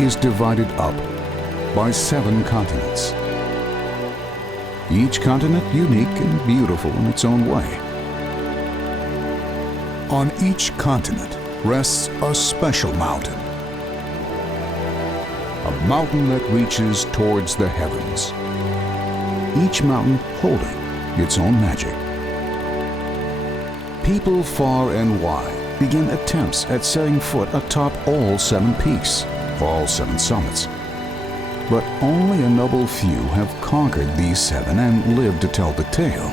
is divided up by 7 continents. Each continent unique and beautiful in its own way. On each continent rests a special mountain. A mountain that reaches towards the heavens. Each mountain holding its own magic. People far and wide begin attempts at setting foot atop all 7 peaks, all 7 summits. But only a noble few have conquered these 7 and lived to tell the tale.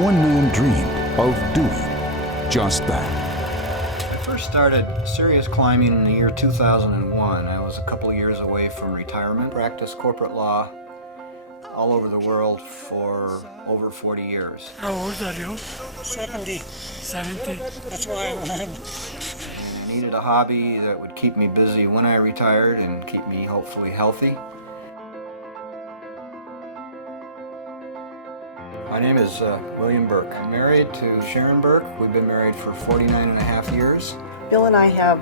One man dreamed of doing just that. I first started serious climbing in the year 2001. I was a couple of years away from retirement. Practiced corporate law all over the world for over 40 years. How old are you? 70. 70. That's why I went. I needed a hobby that would keep me busy when I retired and keep me hopefully healthy. My name is William Burke. I'm married to Sharon Burke. We've been married for 49 and a half years. Bill and I have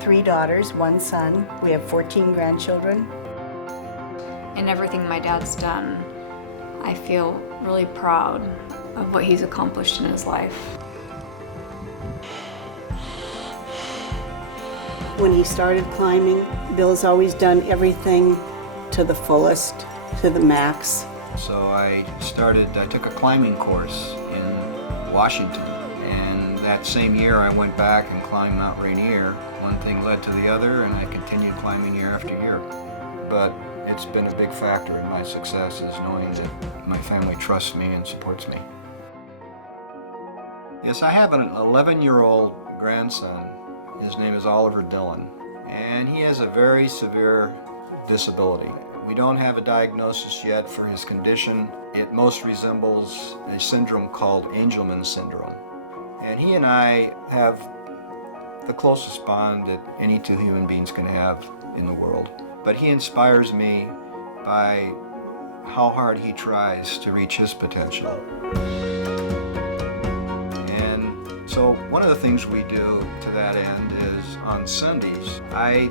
3 daughters, 1 son. We have 14 grandchildren. In everything my dad's done, I feel really proud of what he's accomplished in his life. When he started climbing, Bill's always done everything to the fullest, to the max. So I took a climbing course in Washington, and that same year I went back and climbed Mount Rainier. One thing led to the other, and I continued climbing year after year. But it's been a big factor in my success is knowing that my family trusts me and supports me. Yes, I have an 11-year-old grandson. His name is Oliver Dillon, and he has a very severe disability. We don't have a diagnosis yet for his condition. It most resembles a syndrome called Angelman syndrome. And he and I have the closest bond that any 2 human beings can have in the world. But he inspires me by how hard he tries to reach his potential. And so one of the things we do to that end is on Sundays, I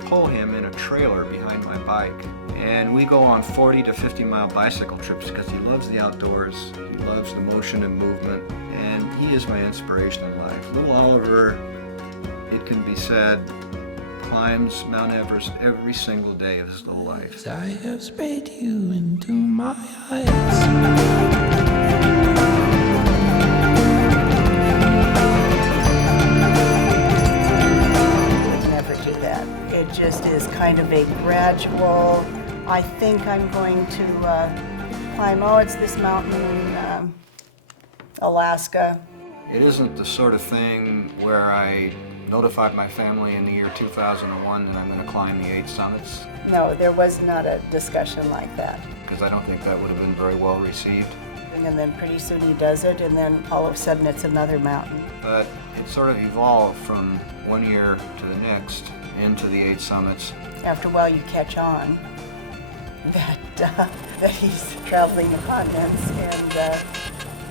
pull him in a trailer behind my bike. And we go on 40 to 50 mile bicycle trips because he loves the outdoors, he loves the motion and movement, and he is my inspiration in life. Little Oliver, it can be said, climbs Mount Everest every single day of his little life. I have sprayed you into my eyes. It just is kind of a gradual, I think I'm going to climb, it's this mountain in Alaska. It isn't the sort of thing where I notified my family in the year 2001 that I'm going to climb the 8 summits. No, there was not a discussion like that. Because I don't think that would have been very well received. And then pretty soon he does it, and then all of a sudden it's another mountain. But it sort of evolved from one year to the next into the 8 summits. After a while you catch on that he's traveling the continents and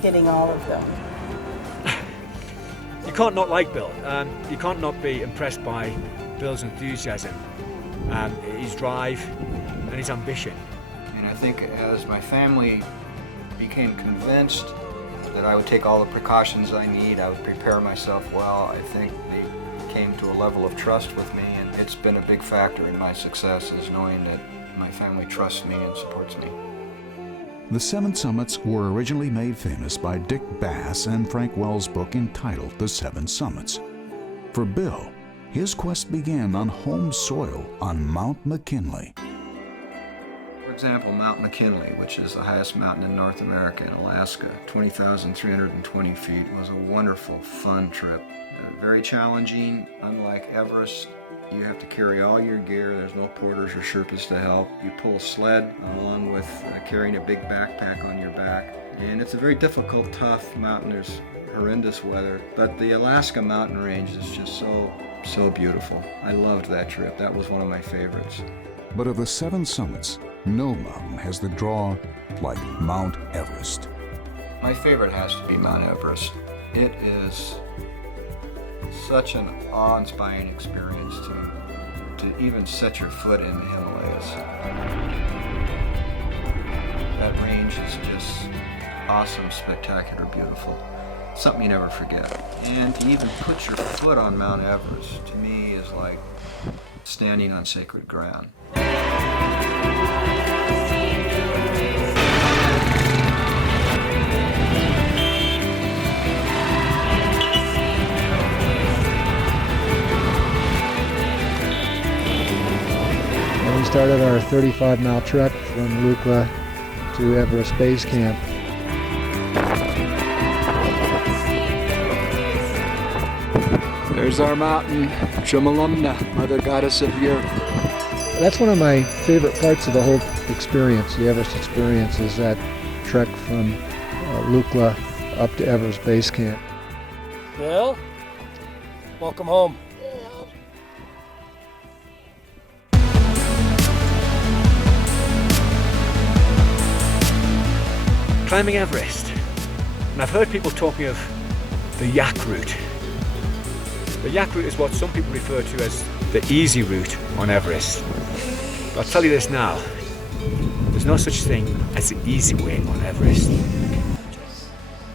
hitting all of them. You can't not like Bill. You can't not be impressed by Bill's enthusiasm, his drive and his ambition. And I think as my family became convinced that I would take all the precautions I need, I would prepare myself well, I think they came to a level of trust with me, and it's been a big factor in my success is knowing that my family trusts me and supports me. The 7 summits were originally made famous by Dick Bass and Frank Wells' book entitled The 7 Summits. For Bill, his quest began on home soil on Mount McKinley. For example, Mount McKinley, which is the highest mountain in North America in Alaska, 20,320 feet, was a wonderful, fun trip. Very challenging. Unlike Everest, you have to carry all your gear. There's no porters or Sherpas to help. You pull a sled along with carrying a big backpack on your back. And it's a very difficult, tough mountain. There's horrendous weather. But the Alaska mountain range is just so beautiful. I loved that trip. That was one of my favorites. But of the 7 summits, no mountain has the draw like Mount Everest. My favorite has to be Mount Everest. It is such an awe-inspiring experience to even set your foot in the Himalayas. That range is just awesome, spectacular, beautiful. Something you never forget. And to even put your foot on Mount Everest, to me, is like standing on sacred ground. We started our 35-mile trek from Lukla to Everest Base Camp. There's our mountain, Chumulumna, Mother Goddess of the Earth. That's one of my favorite parts of the whole experience, the Everest experience, is that trek from Lukla up to Everest Base Camp. Bill, welcome home. Climbing Everest, and I've heard people talking of the Yak route. The Yak route is what some people refer to as the easy route on Everest. I'll tell you this now, there's no such thing as the easy way on Everest.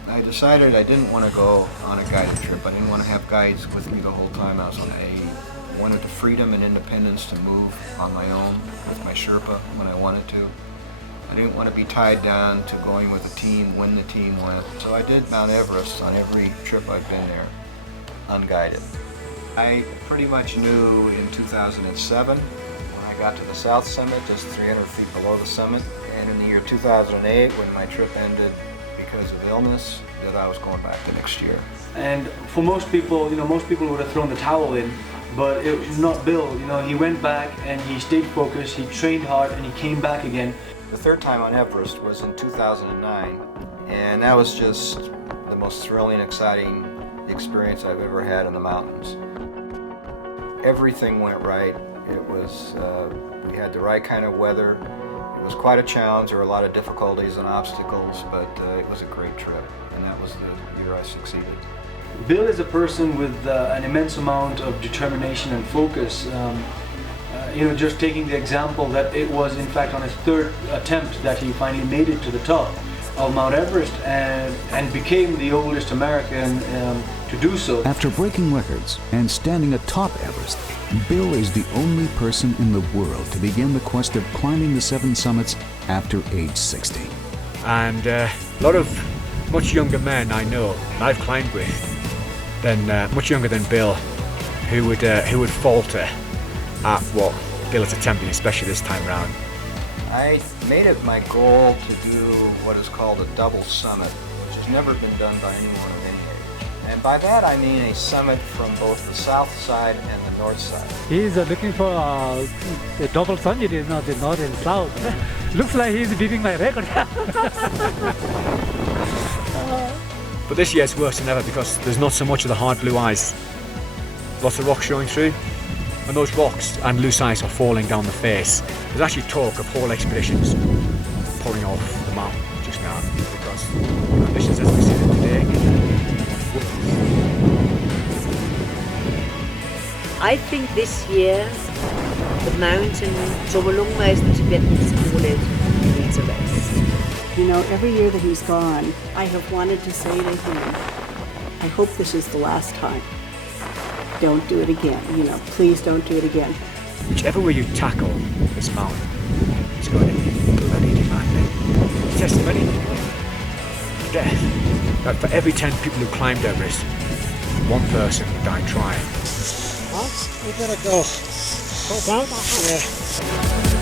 I decided I didn't want to go on a guided trip. I didn't want to have guides with me the whole time I was on I wanted the freedom and independence to move on my own with my Sherpa when I wanted to. I didn't want to be tied down to going with a team when the team went. So I did Mount Everest on every trip I've been there, unguided. I pretty much knew in 2007, when I got to the south summit, just 300 feet below the summit, and in the year 2008, when my trip ended because of illness, that I was going back the next year. And for most people, most people would have thrown the towel in, but it was not Bill. He went back and he stayed focused, he trained hard, and he came back again. The third time on Everest was in 2009, and that was just the most thrilling, exciting experience I've ever had in the mountains. Everything went right. It was, we had the right kind of weather. It was quite a challenge. There were a lot of difficulties and obstacles, but it was a great trip, and that was the year I succeeded. Bill is a person with an immense amount of determination and focus. Just taking the example that it was in fact on his third attempt that he finally made it to the top of Mount Everest and became the oldest American to do so. After breaking records and standing atop Everest, Bill is the only person in the world to begin the quest of climbing the 7 summits after age 60. And a lot of much younger men I know, and I've climbed with, much younger than Bill, who would falter at what Bill is attempting, especially this time round. I made it my goal to do what is called a double summit, which has never been done by anyone of any age. And by that I mean a summit from both the south side and the north side. He's looking for a double summit, the north and south. Looks like he's beating my record. But this year's worse than ever because there's not so much of the hard blue ice. Lots of rocks showing through. And those rocks and loose ice are falling down the face. There's actually talk of whole expeditions pouring off the mountain just now because the conditions as we see them today. I think this year the mountain Chumulumna is the Tibetans call it needs a rest. Every year that he's gone, I have wanted to say to him, I hope this is the last time. Don't do it again, please don't do it again. Whichever way you tackle this mountain, it's going to be bloody demanding. It tests many people to death. That for every 10 people who climbed Everest, one person died trying. What? We gotta go. Go down? Yeah.